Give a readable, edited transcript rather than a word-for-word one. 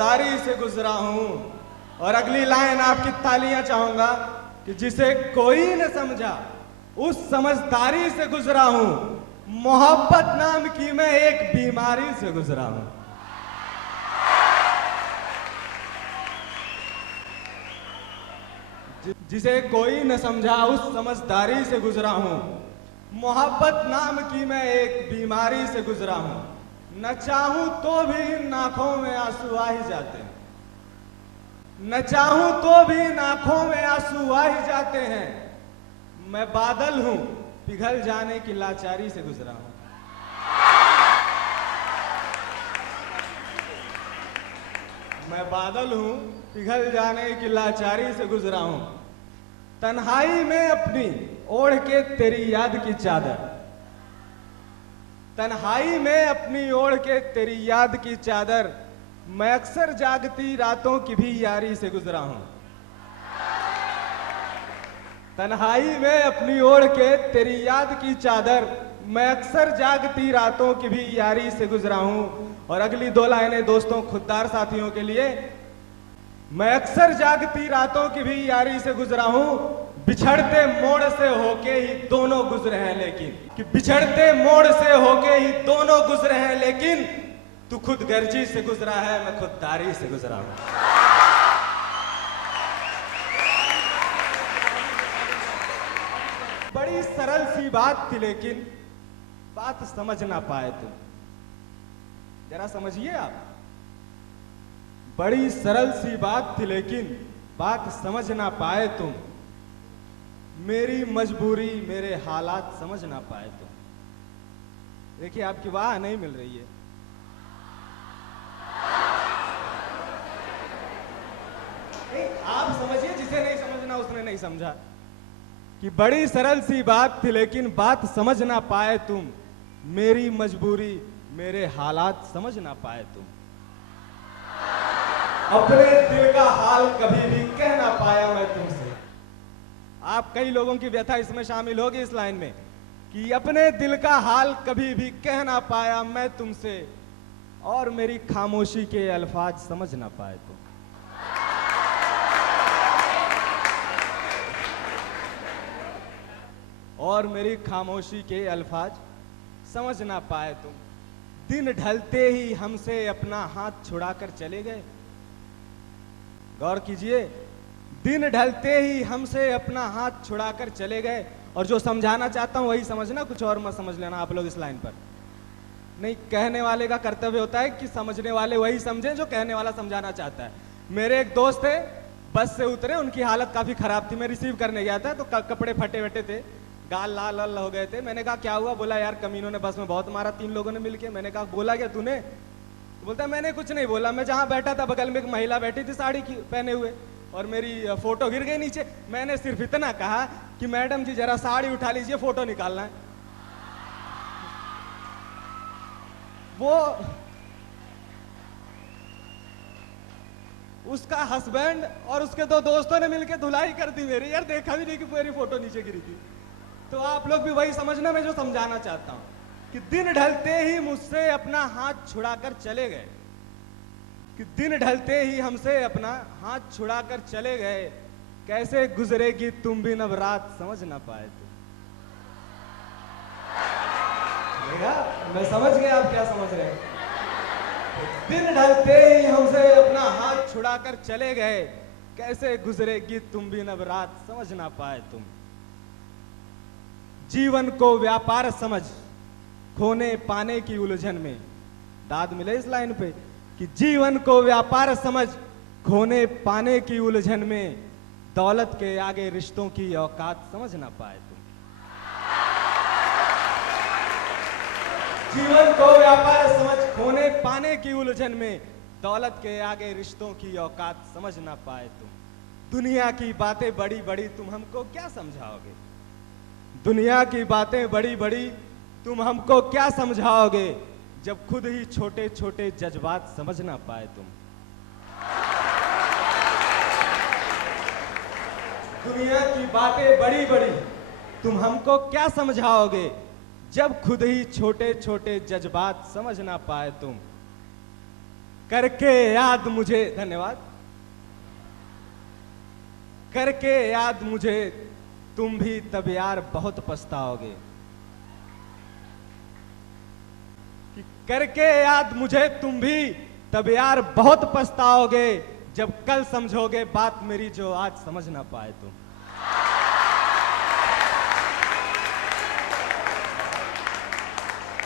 समझदारी से गुजरा हूं। और अगली लाइन आपकी तालियां चाहूंगा कि जिसे कोई न समझा उस समझदारी से गुजरा हूं। मोहब्बत नाम की मैं एक बीमारी से गुजरा हूं। जिसे कोई न समझा उस समझदारी से गुजरा हूं। मोहब्बत नाम की मैं एक बीमारी से गुजरा हूं। न चाहूं तो भी इन आंखों में आंसू आ ही जाते हैं। न चाहूं तो भी इन आंखों में आंसू आ ही जाते हैं। मैं बादल हूं पिघल जाने की लाचारी से गुजरा हूं। मैं बादल हूं पिघल जाने की लाचारी से गुजरा हूं। तन्हाई में अपनी ओढ़ के तेरी याद की चादर, तन्हाई में अपनी ओढ़ के तेरी याद की चादर, मैं अक्सर जागती रातों की भी यारी से गुजरा हूं। तन्हाई में अपनी ओढ़ के तेरी याद की चादर, मैं अक्सर जागती रातों की भी यारी से गुजरा हूं। और अगली दो लाइनें दोस्तों खुददार साथियों के लिए। मैं अक्सर जागती रातों की भी यारी से गुजरा हूं। बिछड़ते मोड़ से होके ही दोनों गुजरे हैं लेकिन, कि बिछड़ते मोड़ से होके ही दोनों गुजरे हैं लेकिन, तू खुद गर्जी से गुजरा है, मैं खुददारी से गुजरा हूं। बड़ी सरल सी बात थी लेकिन बात समझ ना पाए तुम। जरा समझिए आप। बड़ी सरल सी बात थी लेकिन बात समझ ना पाए तुम। मेरी मजबूरी मेरे हालात समझ ना पाए तुम। देखिए आपकी वाह नहीं मिल रही है। आप समझिए, जिसे नहीं समझना उसने नहीं समझा। कि बड़ी सरल सी बात थी लेकिन बात समझ ना पाए तुम। मेरी मजबूरी मेरे हालात समझ ना पाए तुम। अपने दिल का हाल कभी भी कह ना पाया मैं तुमसे। आप कई लोगों की व्यथा इसमें शामिल होगी इस लाइन में, कि अपने दिल का हाल कभी भी कह ना पाया मैं तुमसे, और मेरी खामोशी के अल्फाज समझ ना पाए तुम। और मेरी खामोशी के अल्फाज समझ ना पाए तुम। दिन ढलते ही हमसे अपना हाथ छुड़ाकर चले गए। गौर कीजिए, दिन ढलते ही हमसे अपना हाथ छुड़ाकर चले गए। और जो समझाना चाहता हूं वही समझना, कुछ और मत समझ लेना आप लोग इस लाइन पर। नहीं, कहने वाले का कर्तव्य होता है कि समझने वाले वही समझें जो कहने वाला समझाना चाहता है। मेरे एक दोस्त थे, बस से उतरे, उनकी हालत काफी खराब थी। मैं रिसीव करने गया था तो कपड़े फटे वटे थे, गाल लाल लाल हो गए थे। मैंने कहा क्या हुआ? बोला यार कमीनों ने बस में बहुत मारा, 3 लोगों ने मिलके। मैंने कहा बोला क्या तूने? तो बोलता मैंने कुछ नहीं बोला। मैं जहां बैठा था बगल में एक महिला बैठी थी साड़ी की पहने हुए, और मेरी फोटो गिर गई नीचे। मैंने सिर्फ इतना कहा कि मैडम जी जरा साड़ी उठा लीजिए, फोटो निकालना है। वो उसका हस्बैंड और उसके 2 दोस्तों ने मिलकर धुलाई कर दी मेरी। यार देखा भी नहीं कि मेरी फोटो नीचे गिरी थी। तो आप लोग भी वही समझना मैं जो समझाना चाहता हूं, कि दिन ढलते ही मुझसे अपना हाथ छुड़ाकर चले गए। कि दिन ढलते ही हमसे अपना हाथ छुड़ाकर चले गए। कैसे गुजरेगी तुम भी नब रात समझ ना पाए तुम। मैं समझ गया आप क्या समझ रहे हैं। दिन ढलते ही हमसे अपना हाथ छुड़ाकर चले गए। कैसे गुजरेगी तुम भी नब रात समझ ना पाए तुम। जीवन को व्यापार समझ खोने पाने की उलझन में। दाद मिले इस लाइन पे, कि जीवन को व्यापार समझ खोने पाने की उलझन में, दौलत के आगे रिश्तों की औकात समझ ना पाए तुम। जीवन को व्यापार समझ खोने पाने की उलझन में, दौलत के आगे रिश्तों की औकात समझ ना पाए तुम। दुनिया की बातें बड़ी बड़ी तुम हमको क्या समझाओगे। दुनिया की बातें बड़ी बड़ी तुम हमको क्या समझाओगे, जब खुद ही छोटे छोटे जज्बात समझ ना पाए तुम। दुनिया की बातें बड़ी बड़ी तुम हमको क्या समझाओगे, जब खुद ही छोटे छोटे जज्बात समझ ना पाए तुम। करके याद मुझे, धन्यवाद, करके याद मुझे तुम भी तब यार बहुत पछताओगे। कि करके याद मुझे तुम भी तब यार बहुत पछताओगे, जब कल समझोगे बात मेरी जो आज समझ ना पाए तुम।